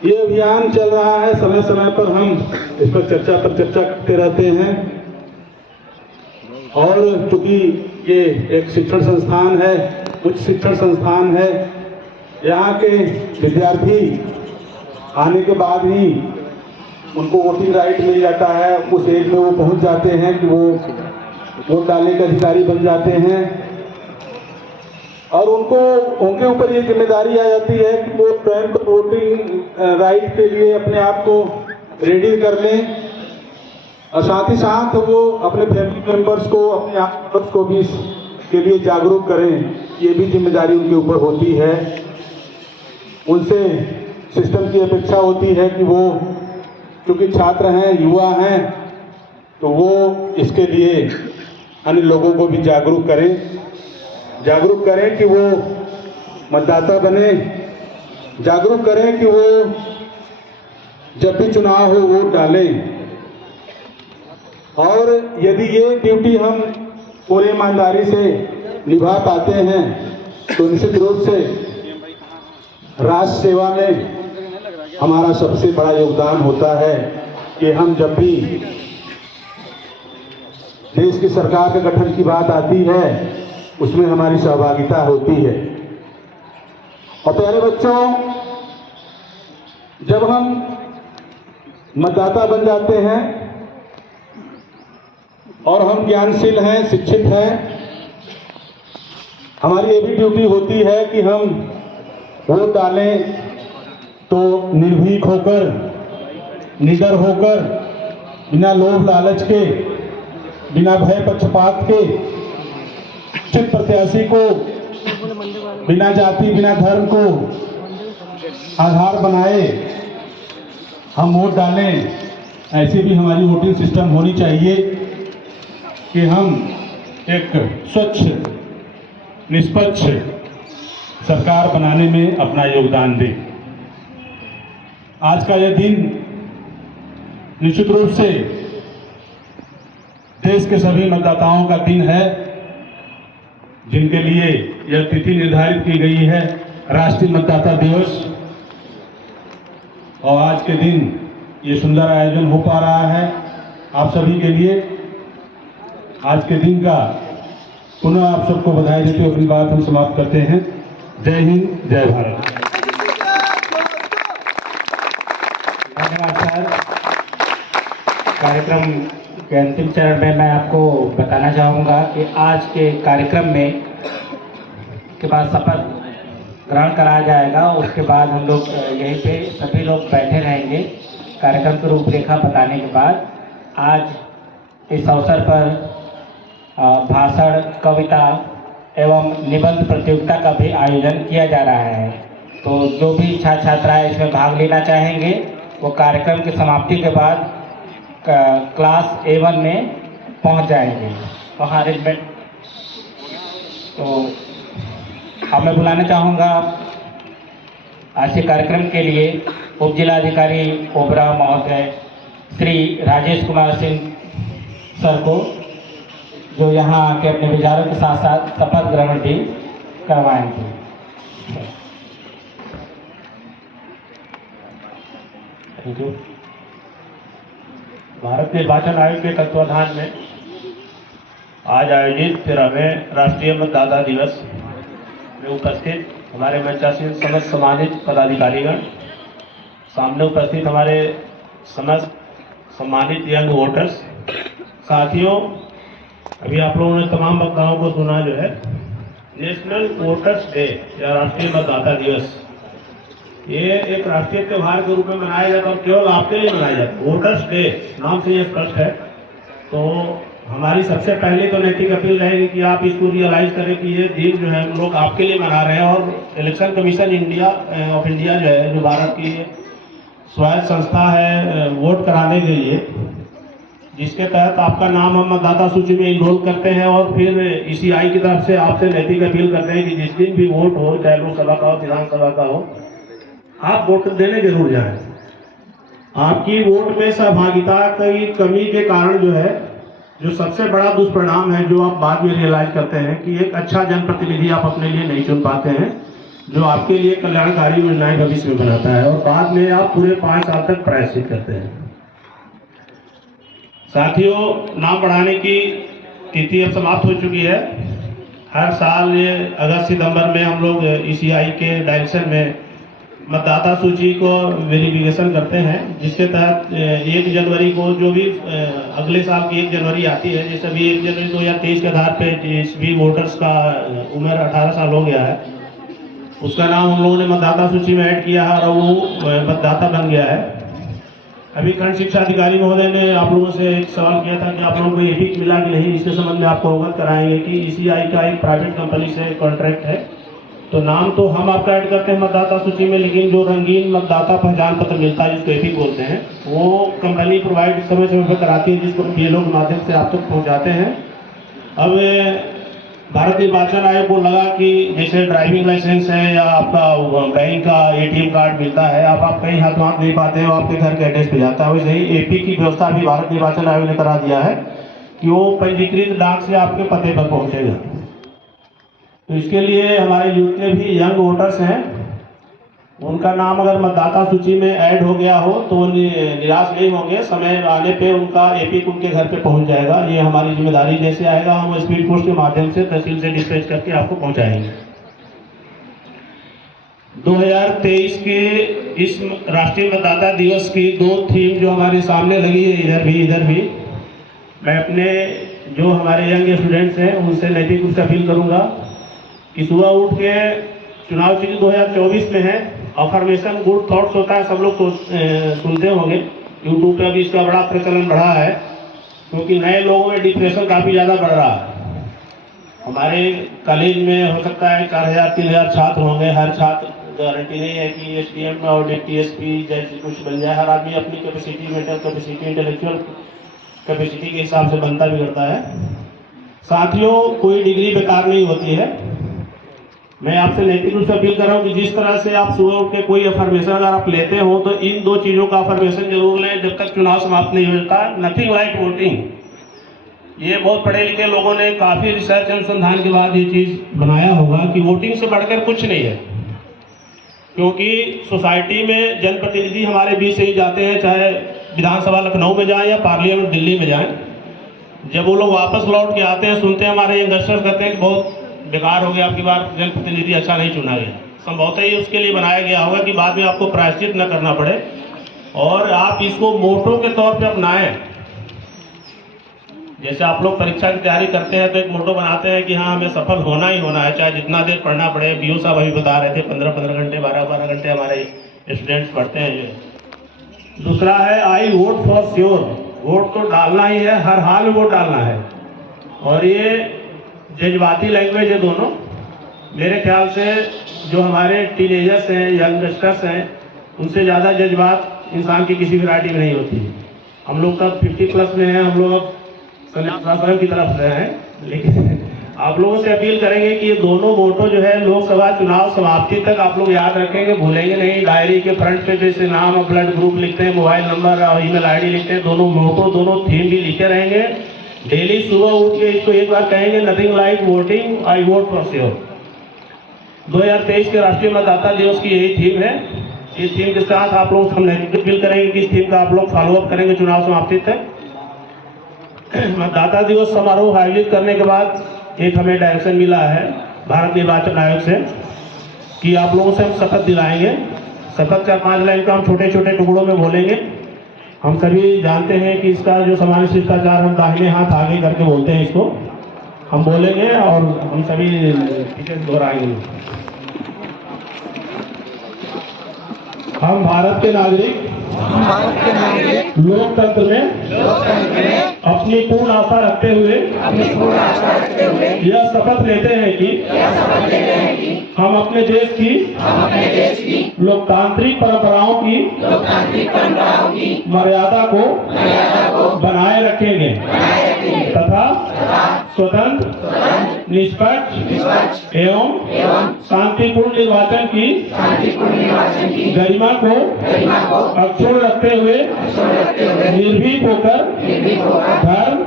ये अभियान चल रहा है, समय समय पर हम इस पर चर्चा करते रहते हैं। और चूंकि ये एक शिक्षण संस्थान है, उच्च शिक्षण संस्थान है, यहाँ के विद्यार्थी आने के बाद ही उनको वोटिंग राइट मिल जाता है। उस एज में वो पहुंच जाते हैं कि वो वोट डालने के अधिकारी बन जाते हैं और उनके ऊपर ये जिम्मेदारी आ जाती है कि वो स्वयं वोटिंग राइट के लिए अपने आप को रेडी कर लें और साथ ही साथ वो अपने फैमिली मेंबर्स को, अपने आप को भी इसके लिए जागरूक करें। ये भी जिम्मेदारी उनके ऊपर होती है। उनसे सिस्टम की अपेक्षा होती है कि वो क्योंकि छात्र हैं, युवा हैं, तो वो इसके लिए अन्य लोगों को भी जागरूक करें कि वो मतदाता बने, जागरूक करें कि वो जब भी चुनाव हो वोट डालें। और यदि ये ड्यूटी हम पूरी ईमानदारी से निभा पाते हैं तो निश्चित रूप से राष्ट्र सेवा में हमारा सबसे बड़ा योगदान होता है कि हम जब भी देश की सरकार के गठन की बात आती है उसमें हमारी सहभागिता होती है। और प्यारे बच्चों, जब हम मतदाता बन जाते हैं और हम ज्ञानशील हैं, शिक्षित हैं, हमारी ये भी ड्यूटी होती है कि हम वोट डालें तो निर्भीक होकर, निडर होकर, बिना लोभ लालच के, बिना भय पक्षपात के, उचित प्रत्याशी को बिना जाति बिना धर्म को आधार बनाए हम वोट डालें। ऐसी भी हमारी वोटिंग सिस्टम होनी चाहिए कि हम एक स्वच्छ, निष्पक्ष सरकार बनाने में अपना योगदान दें। आज का यह दिन निश्चित रूप से देश के सभी मतदाताओं का दिन है, जिनके लिए यह तिथि निर्धारित की गई है, राष्ट्रीय मतदाता दिवस। और आज के दिन ये सुंदर आयोजन हो पा रहा है आप सभी के लिए। आज के दिन का पुनः आप सबको बधाई देते हुए अपनी बात हम समाप्त करते हैं। जय हिंद, जय भारत। धन्यवाद सर। कार्यक्रम के अंतिम चरण में मैं आपको बताना चाहूँगा कि आज के कार्यक्रम में के बाद शपथ ग्रहण कराया जाएगा। उसके बाद हम लोग यहीं पे सभी लोग बैठे रहेंगे कार्यक्रम की रूपरेखा बताने के बाद। आज इस अवसर पर भाषण, कविता एवं निबंध प्रतियोगिता का भी आयोजन किया जा रहा है। तो जो भी छात्र छात्राएँ इसमें भाग लेना चाहेंगे वो कार्यक्रम की समाप्ति के बाद क्लास A1 में पहुंच जाएंगे। वहाँ अरेंजमेंट तो अब मैं बुलाना चाहूँगा आज के कार्यक्रम के लिए उप जिलाधिकारी ओबरा महोदय श्री राजेश कुमार सिंह सर को, जो यहाँ आके अपने विचारों के साथ साथ शपथ ग्रहण भी करवाएंगे। Thank you. भारत निर्वाचन आयोग के तत्वाधान में आज आयोजित 13वें राष्ट्रीय मतदाता दिवस में उपस्थित हमारे मंचासीन समस्त सम्मानित पदाधिकारीगण, सामने उपस्थित हमारे समस्त सम्मानित यंग वोटर्स साथियों, अभी आप लोगों ने तमाम वक्ताओं को सुना जो है नेशनल वोटर्स डे या राष्ट्रीय मतदाता दिवस, ये एक राष्ट्रीय त्यौहार के रूप में मनाया जाता है और केवल आपके लिए मनाया जाता है। वोटर्स डे नाम से ये स्पष्ट है। तो हमारी सबसे पहले तो नैतिक अपील रहेगी कि आप इसको रियलाइज करें कि ये दिन जो है हम लोग आपके लिए मना रहे हैं। और इलेक्शन कमीशन ऑफ इंडिया जो है, जो भारत की स्वायत्त संस्था है वोट कराने के लिए, जिसके तहत आपका नाम हम मतदाता सूची में इनरोल करते हैं और फिर ECI की तरफ से आपसे नैतिक अपील करते हैं कि जिस दिन भी वोट हो, चाहे लोकसभा का हो, विधानसभा का हो, आप वोट देने जरूर जाएं। आपकी वोट में सहभागिता की कमी के कारण जो है, जो सबसे बड़ा दुष्परिणाम है, जो आप बाद में रियलाइज करते हैं कि एक अच्छा जनप्रतिनिधि आप अपने लिए नहीं चुन पाते हैं। जो आपके लिए कल्याणकारी योजनाएं भविष्य में बनाता है, और बाद में आप पूरे 5 साल तक प्रायश्चित करते हैं। साथियों, नाम बढ़ाने की तिथि अब समाप्त हो चुकी है। हर साल ये अगस्त सितंबर में हम लोग ईसीआई के डायरेक्शन में मतदाता सूची को वेरिफिकेशन करते हैं, जिसके तहत 1 जनवरी को जो भी अगले साल की 1 जनवरी आती है, जैसे अभी 1 जनवरी 2023 के आधार पे जिस भी वोटर्स का उम्र 18 साल हो गया है, उसका नाम हम लोगों ने मतदाता सूची में ऐड किया है और वो मतदाता बन गया है। अभी खंड शिक्षा अधिकारी महोदय ने आप लोगों से एक सवाल किया था कि आप लोगों को एपिक मिला कि नहीं। इसके संबंध में आपको अवगत कराएंगे कि ईसीआई का एक प्राइवेट कंपनी से कॉन्ट्रैक्ट है, तो नाम तो हम आपका ऐड करते हैं मतदाता सूची में, लेकिन जो रंगीन मतदाता पहचान पत्र मिलता है जिसको एपिक बोलते हैं, वो कंपनी प्रोवाइड समय समय पर कराती है, जिसको बीएलओ के माध्यम से आप तक पहुँचाते हैं। अब भारत निर्वाचन आयोग को लगा कि जैसे ड्राइविंग लाइसेंस है या आपका बैंक का एटीएम कार्ड मिलता है, आप कहीं हाथ मांग नहीं पाते हो, आपके घर के एड्रेस पे जाता है, वैसे ही एपी की व्यवस्था भी भारत निर्वाचन आयोग ने करा दिया है कि वो पंजीकृत डाक से आपके पते पर पहुंचेगा। तो इसके लिए हमारे जितने भी यंग वोटर्स हैं, उनका नाम अगर मतदाता सूची में ऐड हो गया हो तो वो निराश नहीं होंगे, समय आने पे उनका एपिक उनके घर पे पहुंच जाएगा। ये हमारी जिम्मेदारी, जैसे आएगा हम स्पीड पोस्ट के माध्यम से तहसील से डिस्पैच करके आपको पहुंचाएंगे। 2023 के इस राष्ट्रीय मतदाता दिवस की 2 थीम जो हमारे सामने लगी है, इधर भी मैं अपने जो हमारे यंग स्टूडेंट्स हैं उनसे नैतिक रूप से अपील करूंगा कि सुबह उठ के चुनाव चिन्ह 2024 में है, अफर्मेशन गुड थॉट्स होता है, सब लोग सुनते होंगे। यूट्यूब पे भी इसका बड़ा प्रचलन बढ़ा है, क्योंकि नए लोगों में डिप्रेशन काफ़ी ज़्यादा बढ़ रहा है। हमारे कॉलेज में हो सकता है 4000-3000 छात्र होंगे। हर छात्र गारंटी नहीं है कि एसडीएम और टीएसपी जैसे कुछ बन जाए। हर आदमी अपनी capacity, mental capacity, intellectual capacity के हिसाब से बनता भी करता है। साथियों, कोई डिग्री बेकार नहीं होती है। मैं आपसे नैतिक रूप से अपील कर रहा हूँ कि जिस तरह से आप सुबह उठ के कोई अफर्मेशन अगर आप लेते हो तो इन 2 चीज़ों का अफर्मेशन जरूर लें जब तक चुनाव समाप्त नहीं होता। Nothing like voting. ये बहुत पढ़े लिखे लोगों ने काफ़ी रिसर्च अनुसंधान के बाद ये चीज़ बनाया होगा कि वोटिंग से बढ़कर कुछ नहीं है, क्योंकि सोसाइटी में जनप्रतिनिधि हमारे बीच से ही जाते हैं, चाहे विधानसभा लखनऊ में जाएँ या पार्लियामेंट दिल्ली में जाएँ। जब वो लोग वापस लौट के आते हैं, सुनते हैं हमारे यंगस्टर्स कहते हैं कि बहुत बेकार हो गया, आपकी बार जनप्रतिनिधि अच्छा नहीं चुना गया। संभवतः ही उसके लिए बनाया गया होगा कि बाद में आपको प्रायश्चित न करना पड़े और आप इसको मोटो के तौर पे अपनाएं। जैसे आप लोग परीक्षा की तैयारी करते हैं तो एक मोटो बनाते हैं कि हाँ, हमें सफल होना ही होना है, चाहे जितना देर पढ़ना पड़े। बीओ साहब अभी बता रहे थे 15-15 घंटे, 12-12 घंटे हमारे स्टूडेंट्स पढ़ते हैं। दूसरा है आई वोट फॉर श्योर। वोट तो डालना ही है, हर हाल में वोट डालना है। और ये जज्बाती लैंग्वेज है दोनों। मेरे ख्याल से जो हमारे टीनेजर्स हैं, यंगस्टर्स हैं, उनसे ज़्यादा जज्बात इंसान की किसी वैरायटी में नहीं होती। हम लोग तब 50+ में हैं, हम लोग अब संन्यास की तरफ से हैं, लेकिन आप लोगों से अपील करेंगे कि ये दोनों मोटो जो है लोकसभा चुनाव समाप्ति तक आप लोग याद रखेंगे, भूलेंगे नहीं। डायरी के फ्रंट पे जैसे नाम और ब्लड ग्रुप लिखते हैं, मोबाइल नंबर और ईमेल आईडी लिखते हैं, दोनों मोटो, दोनों थीम भी लिखे रहेंगे। डेली सुबह उठ के इसको एक बार कहेंगे, nothing like voting, I vote for sure. 2023 के राष्ट्रीय मतदाता दिवस की यही थीम है। इस थीम के साथ आप लोग हम नैतिक अपील करेंगे कि इस थीम का आप लोग फॉलोअप करेंगे चुनाव समाप्ति तक। मतदाता दिवस समारोह आयोजित करने के बाद एक हमें डायरेक्शन मिला है भारत निर्वाचन आयोग से कि आप लोगों से हम शपथ दिलाएंगे। शपथ 4-5 लाइन का हम छोटे छोटे टुकड़ों में बोलेंगे। हम सभी जानते हैं कि इसका जो सामान्य शिष्टाचार हम दाहिने हाथ आगे करके बोलते हैं, इसको हम बोलेंगे और हम सभी पीछे दोहराएंगे। हम भारत के नागरिक लोकतंत्र में अपनी पूर्ण आस्था रखते हुए यह शपथ लेते हैं कि हम अपने देश की लोकतांत्रिक परंपराओं की मर्यादा को बनाए रखेंगे तथा स्वतंत्र, निष्पक्ष एवं शांतिपूर्ण निर्वाचन की गरिमा को अक्षुण्ण रखते हुए निर्भीक होकर धर्म,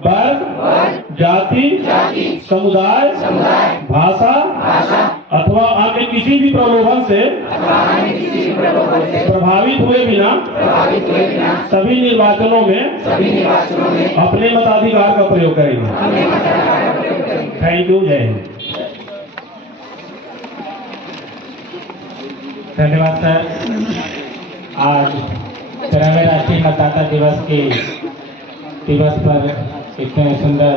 वर्ग, जाति, समुदाय, भाषा अथवा अन्य किसी भी प्रलोभन से प्रभावित हुए बिना सभी निर्वाचनों में अपने मताधिकार का प्रयोग करेंगे। Thank you. जय हिंद। धन्यवाद सर। आज 13वें राष्ट्रीय मतदाता दिवस पर इतने सुंदर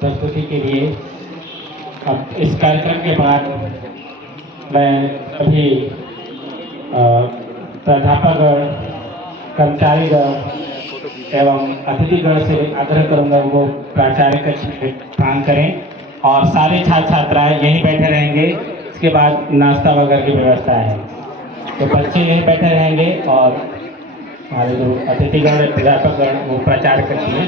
प्रस्तुति के लिए अब इस कार्यक्रम के बाद मैं सभी प्राध्यापकगण, कर्मचारीगण एवं अतिथिगण से आग्रह करूंगा वो प्राचार्य कक्ष में प्रदान करें और सारे छात्र छात्राएं यहीं बैठे रहेंगे। इसके बाद नाश्ता वगैरह की व्यवस्था है, तो बच्चे यहीं बैठे रहेंगे और हमारे जो अतिथिगण प्राध्यापकगण वो प्राचार्य कक्ष में